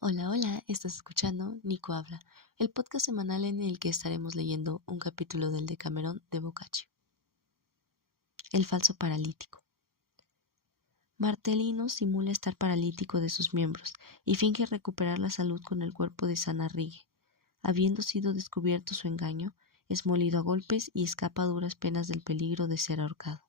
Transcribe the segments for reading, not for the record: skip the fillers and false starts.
Hola, hola, estás escuchando Nico Habla, el podcast semanal en el que estaremos leyendo un capítulo del Decamerón de Boccaccio. El falso paralítico. Martellino simula estar paralítico de sus miembros y finge recuperar la salud con el cuerpo de Sanarrigue. Habiendo sido descubierto su engaño, es molido a golpes y escapa a duras penas del peligro de ser ahorcado.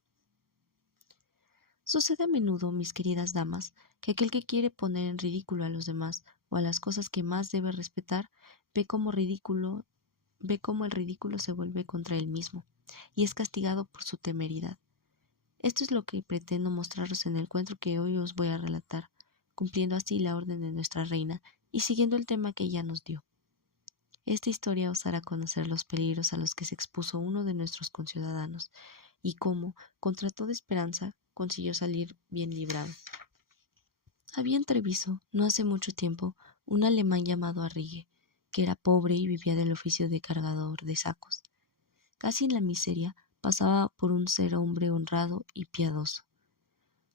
Sucede a menudo, mis queridas damas, que aquel que quiere poner en ridículo a los demás o a las cosas que más debe respetar, ve como el ridículo se vuelve contra él mismo y es castigado por su temeridad. Esto es lo que pretendo mostraros en el cuento que hoy os voy a relatar, cumpliendo así la orden de nuestra reina y siguiendo el tema que ella nos dio. Esta historia os hará conocer los peligros a los que se expuso uno de nuestros conciudadanos y cómo, contra toda esperanza, consiguió salir bien librado. Había en Treviso, no hace mucho tiempo, un alemán llamado Arrigue, que era pobre y vivía del oficio de cargador de sacos. Casi en la miseria, pasaba por un ser hombre honrado y piadoso.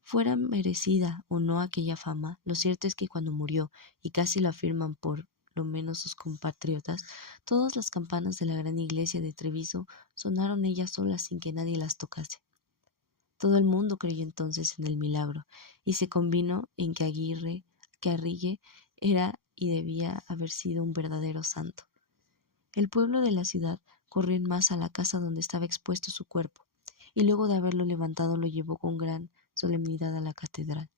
Fuera merecida o no aquella fama, lo cierto es que cuando murió, y casi lo afirman por lo menos sus compatriotas, todas las campanas de la gran iglesia de Treviso sonaron ellas solas sin que nadie las tocase. Todo el mundo creyó entonces en el milagro, y se convino en que Arrigue era y debía haber sido un verdadero santo. El pueblo de la ciudad corrió en masa a la casa donde estaba expuesto su cuerpo, y luego de haberlo levantado lo llevó con gran solemnidad a la catedral.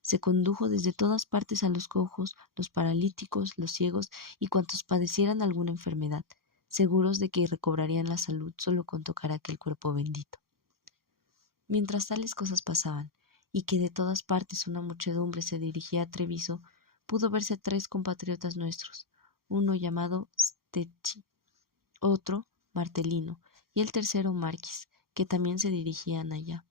Se condujo desde todas partes a los cojos, los paralíticos, los ciegos y cuantos padecieran alguna enfermedad, seguros de que recobrarían la salud solo con tocar aquel cuerpo bendito. Mientras tales cosas pasaban, y que de todas partes una muchedumbre se dirigía a Treviso, pudo verse a tres compatriotas nuestros, uno llamado Stecchi, otro Martellino y el tercero Marquis, que también se dirigían allá.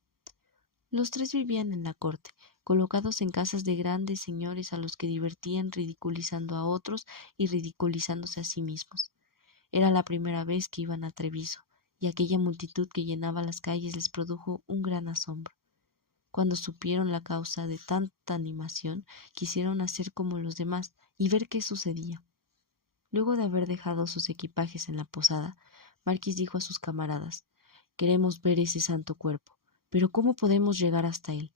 Los tres vivían en la corte, colocados en casas de grandes señores a los que divertían ridiculizando a otros y ridiculizándose a sí mismos. Era la primera vez que iban a Treviso, y aquella multitud que llenaba las calles les produjo un gran asombro. Cuando supieron la causa de tanta animación, quisieron hacer como los demás y ver qué sucedía. Luego de haber dejado sus equipajes en la posada, Marquis dijo a sus camaradas: «Queremos ver ese santo cuerpo, pero ¿cómo podemos llegar hasta él?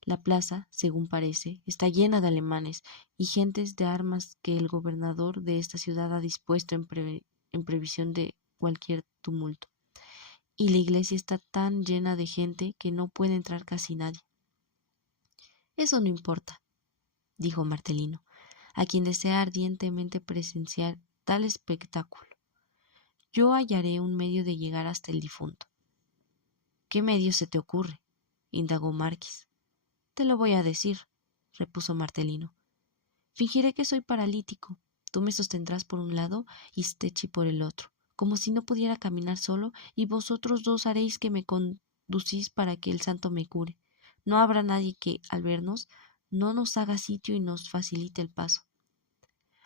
La plaza, según parece, está llena de alemanes y gentes de armas que el gobernador de esta ciudad ha dispuesto en previsión de cualquier tumulto. Y la iglesia está tan llena de gente que no puede entrar casi nadie». «Eso no importa», dijo Martellino, a quien desea ardientemente presenciar tal espectáculo. «Yo hallaré un medio de llegar hasta el difunto». «¿Qué medio se te ocurre?», indagó Marquis. «Te lo voy a decir», repuso Martellino. «Fingiré que soy paralítico. Tú me sostendrás por un lado y Stecchi por el otro, como si no pudiera caminar solo, y vosotros dos haréis que me conducís para que el santo me cure. No habrá nadie que, al vernos, no nos haga sitio y nos facilite el paso».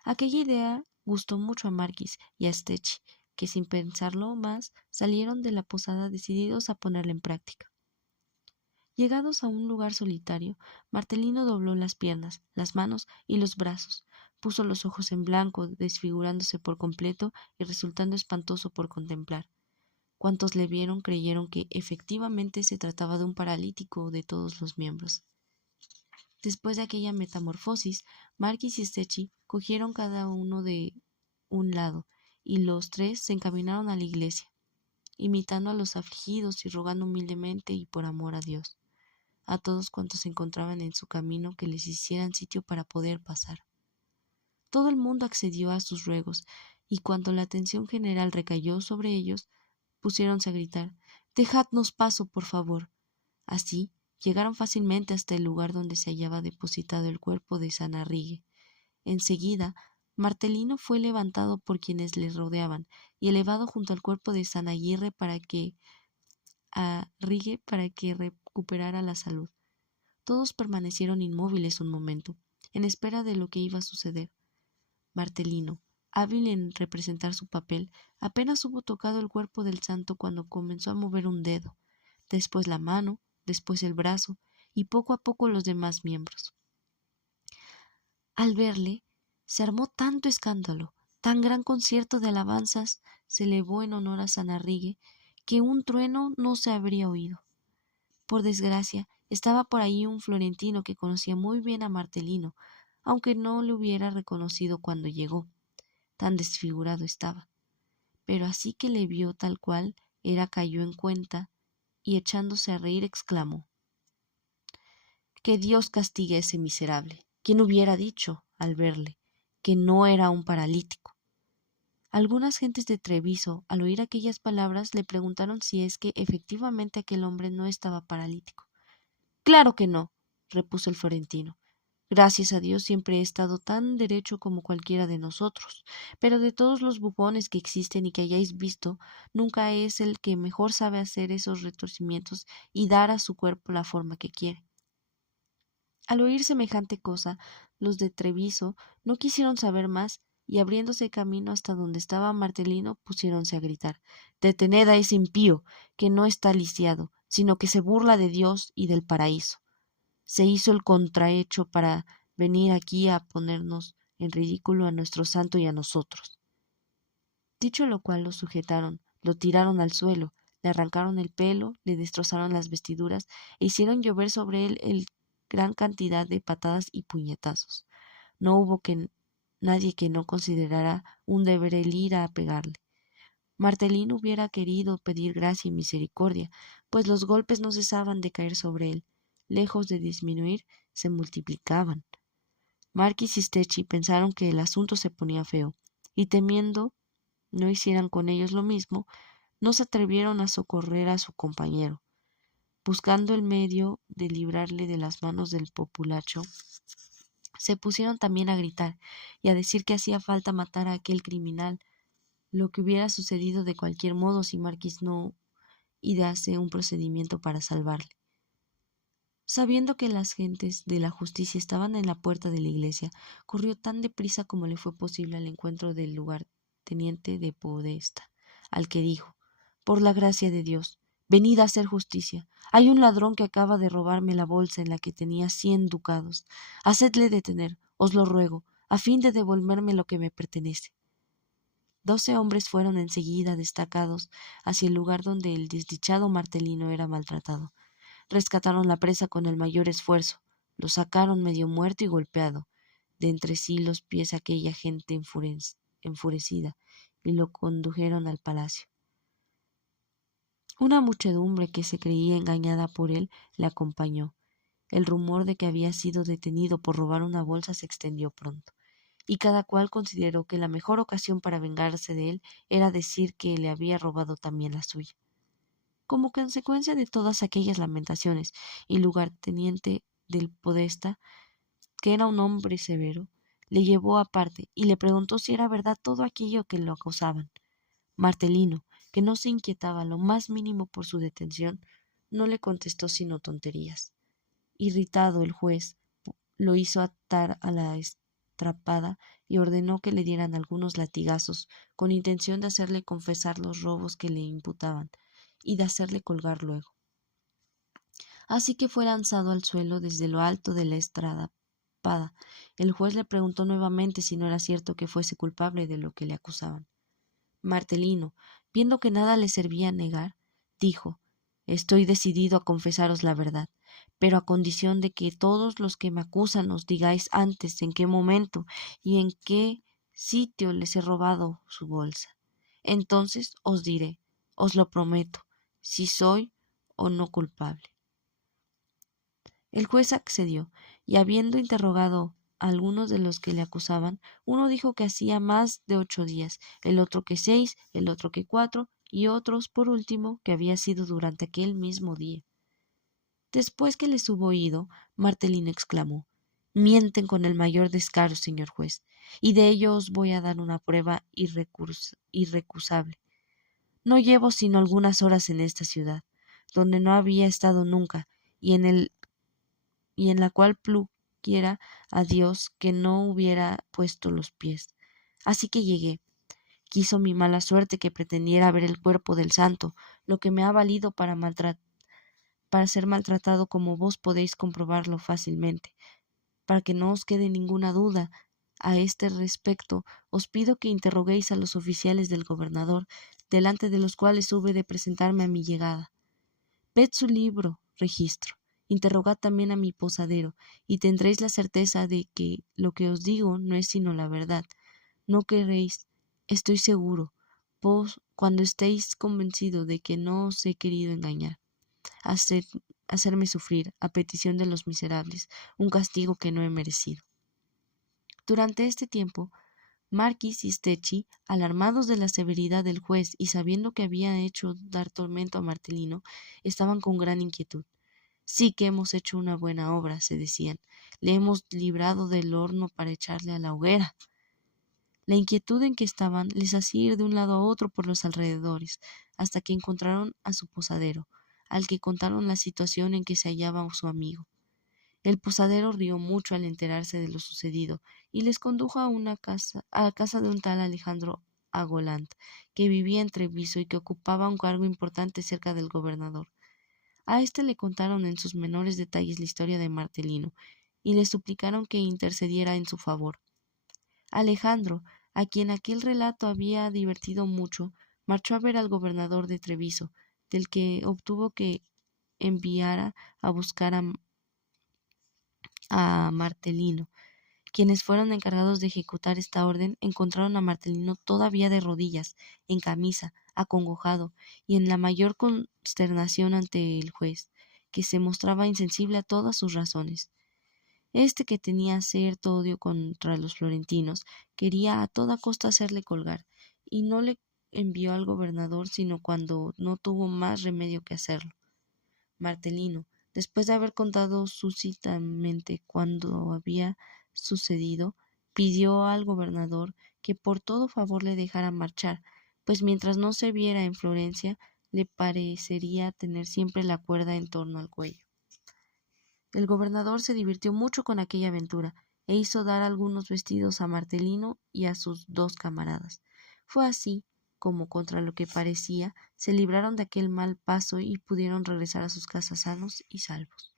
Aquella idea gustó mucho a Marquis y a Stecchi, que sin pensarlo más salieron de la posada decididos a ponerla en práctica. Llegados a un lugar solitario, Martellino dobló las piernas, las manos y los brazos, puso los ojos en blanco, desfigurándose por completo y resultando espantoso por contemplar. Cuantos le vieron creyeron que efectivamente se trataba de un paralítico de todos los miembros. Después de aquella metamorfosis, Marquis y Stecchi cogieron cada uno de un lado, y los tres se encaminaron a la iglesia, imitando a los afligidos y rogando humildemente y por amor a Dios, a todos cuantos se encontraban en su camino, que les hicieran sitio para poder pasar. Todo el mundo accedió a sus ruegos, y cuando la atención general recayó sobre ellos, pusiéronse a gritar: «Dejadnos paso, por favor». Así llegaron fácilmente hasta el lugar donde se hallaba depositado el cuerpo de Sanarrigue. Enseguida, Martellino fue levantado por quienes le rodeaban y elevado junto al cuerpo de Sanaguirre para que recuperara la salud. Todos permanecieron inmóviles un momento, en espera de lo que iba a suceder. Martellino, hábil en representar su papel, apenas hubo tocado el cuerpo del santo cuando comenzó a mover un dedo, después la mano, después el brazo y poco a poco los demás miembros. Al verle, se armó tanto escándalo, tan gran concierto de alabanzas se elevó en honor a Sanarrigue, que un trueno no se habría oído. Por desgracia, estaba por ahí un florentino que conocía muy bien a Martelino, aunque no le hubiera reconocido cuando llegó, tan desfigurado estaba. Pero así que le vio tal cual era cayó en cuenta y echándose a reír exclamó: Que Dios castigue a ese miserable. ¿Quién hubiera dicho, al verle, que no era un paralítico? Algunas gentes de Treviso, al oír aquellas palabras, le preguntaron si es que efectivamente aquel hombre no estaba paralítico. Claro que no, repuso el florentino. Gracias a Dios siempre he estado tan derecho como cualquiera de nosotros, pero de todos los bufones que existen y que hayáis visto, nunca es el que mejor sabe hacer esos retorcimientos y dar a su cuerpo la forma que quiere. Al oír semejante cosa, los de Treviso no quisieron saber más y abriéndose camino hasta donde estaba Martelino, pusiéronse a gritar: Detened a ese impío, que no está lisiado, sino que se burla de Dios y del paraíso. Se hizo el contrahecho para venir aquí a ponernos en ridículo a nuestro santo y a nosotros. Dicho lo cual, lo sujetaron, lo tiraron al suelo, le arrancaron el pelo, le destrozaron las vestiduras e hicieron llover sobre él gran cantidad de patadas y puñetazos. No hubo nadie que no considerara un deber el ir a pegarle. Martelino hubiera querido pedir gracia y misericordia, pues los golpes no cesaban de caer sobre él, lejos de disminuir, se multiplicaban. Marquis y Stecchi pensaron que el asunto se ponía feo, y temiendo no hicieran con ellos lo mismo, no se atrevieron a socorrer a su compañero. Buscando el medio de librarle de las manos del populacho, se pusieron también a gritar y a decir que hacía falta matar a aquel criminal, lo que hubiera sucedido de cualquier modo si Marquis no idease un procedimiento para salvarle. Sabiendo que las gentes de la justicia estaban en la puerta de la iglesia, corrió tan deprisa como le fue posible al encuentro del lugarteniente de Podesta, al que dijo: Por la gracia de Dios, venid a hacer justicia. Hay un ladrón que acaba de robarme la bolsa en la que tenía 100 ducados. Hacedle detener, os lo ruego, a fin de devolverme lo que me pertenece. 12 hombres fueron enseguida destacados hacia el lugar donde el desdichado Martelino era maltratado. Rescataron la presa con el mayor esfuerzo, lo sacaron medio muerto y golpeado de entre sí los pies aquella gente enfurecida, y lo condujeron al palacio. Una muchedumbre que se creía engañada por él le acompañó. El rumor de que había sido detenido por robar una bolsa se extendió pronto, y cada cual consideró que la mejor ocasión para vengarse de él era decir que le había robado también la suya. Como consecuencia de todas aquellas lamentaciones, el lugarteniente del Podesta, que era un hombre severo, le llevó aparte y le preguntó si era verdad todo aquello que lo acusaban. Martelino, que no se inquietaba lo más mínimo por su detención, no le contestó sino tonterías. Irritado el juez lo hizo atar a la estrapada y ordenó que le dieran algunos latigazos con intención de hacerle confesar los robos que le imputaban y de hacerle colgar luego. Así que fue lanzado al suelo desde lo alto de la estrapada. El juez le preguntó nuevamente si no era cierto que fuese culpable de lo que le acusaban. Martelino, viendo que nada le servía negar, dijo: Estoy decidido a confesaros la verdad, pero a condición de que todos los que me acusan os digáis antes en qué momento y en qué sitio les he robado su bolsa. Entonces os diré, os lo prometo, si soy o no culpable. El juez accedió, y habiendo interrogado a algunos de los que le acusaban, uno dijo que hacía más de 8 días, el otro que 6, el otro que 4, y otros, por último, que había sido durante aquel mismo día. Después que les hubo oído, Martelino exclamó: Mienten con el mayor descaro, señor juez, y de ello os voy a dar una prueba irrecusable. No llevo sino algunas horas en esta ciudad, donde no había estado nunca, y en la cual pluguiera a Dios que no hubiera puesto los pies. Así que llegué. Quiso mi mala suerte que pretendiera ver el cuerpo del santo, lo que me ha valido para ser maltratado, como vos podéis comprobarlo fácilmente. Para que no os quede ninguna duda a este respecto, os pido que interroguéis a los oficiales del gobernador, delante de los cuales hube de presentarme a mi llegada. Ved su libro, registro. Interrogad también a mi posadero, y tendréis la certeza de que lo que os digo no es sino la verdad. No queréis, estoy seguro, vos, cuando estéis convencido de que no os he querido engañar, hacer, hacerme sufrir, a petición de los miserables, un castigo que no he merecido. Durante este tiempo, Marquis y Stecchi, alarmados de la severidad del juez y sabiendo que había hecho dar tormento a Martelino, estaban con gran inquietud. Sí que hemos hecho una buena obra, se decían. Le hemos librado del horno para echarle a la hoguera. La inquietud en que estaban les hacía ir de un lado a otro por los alrededores, hasta que encontraron a su posadero, al que contaron la situación en que se hallaba su amigo. El posadero rió mucho al enterarse de lo sucedido y les condujo a casa de un tal Alejandro Agolant, que vivía en Treviso y que ocupaba un cargo importante cerca del gobernador. A éste le contaron en sus menores detalles la historia de Martelino y le suplicaron que intercediera en su favor. Alejandro, a quien aquel relato había divertido mucho, marchó a ver al gobernador de Treviso, del que obtuvo que enviara a buscar a Martelino. Quienes fueron encargados de ejecutar esta orden encontraron a Martelino todavía de rodillas, en camisa, acongojado y en la mayor consternación ante el juez, que se mostraba insensible a todas sus razones. Este, que tenía cierto odio contra los florentinos, quería a toda costa hacerle colgar, y no le envió al gobernador sino cuando no tuvo más remedio que hacerlo. Martelino, después de haber contado sucintamente cuando había sucedido, pidió al gobernador que por todo favor le dejara marchar, pues mientras no se viera en Florencia le parecería tener siempre la cuerda en torno al cuello. El gobernador se divirtió mucho con aquella aventura e hizo dar algunos vestidos a Martelino y a sus dos camaradas. Fue así como, contra lo que parecía, se libraron de aquel mal paso y pudieron regresar a sus casas sanos y salvos.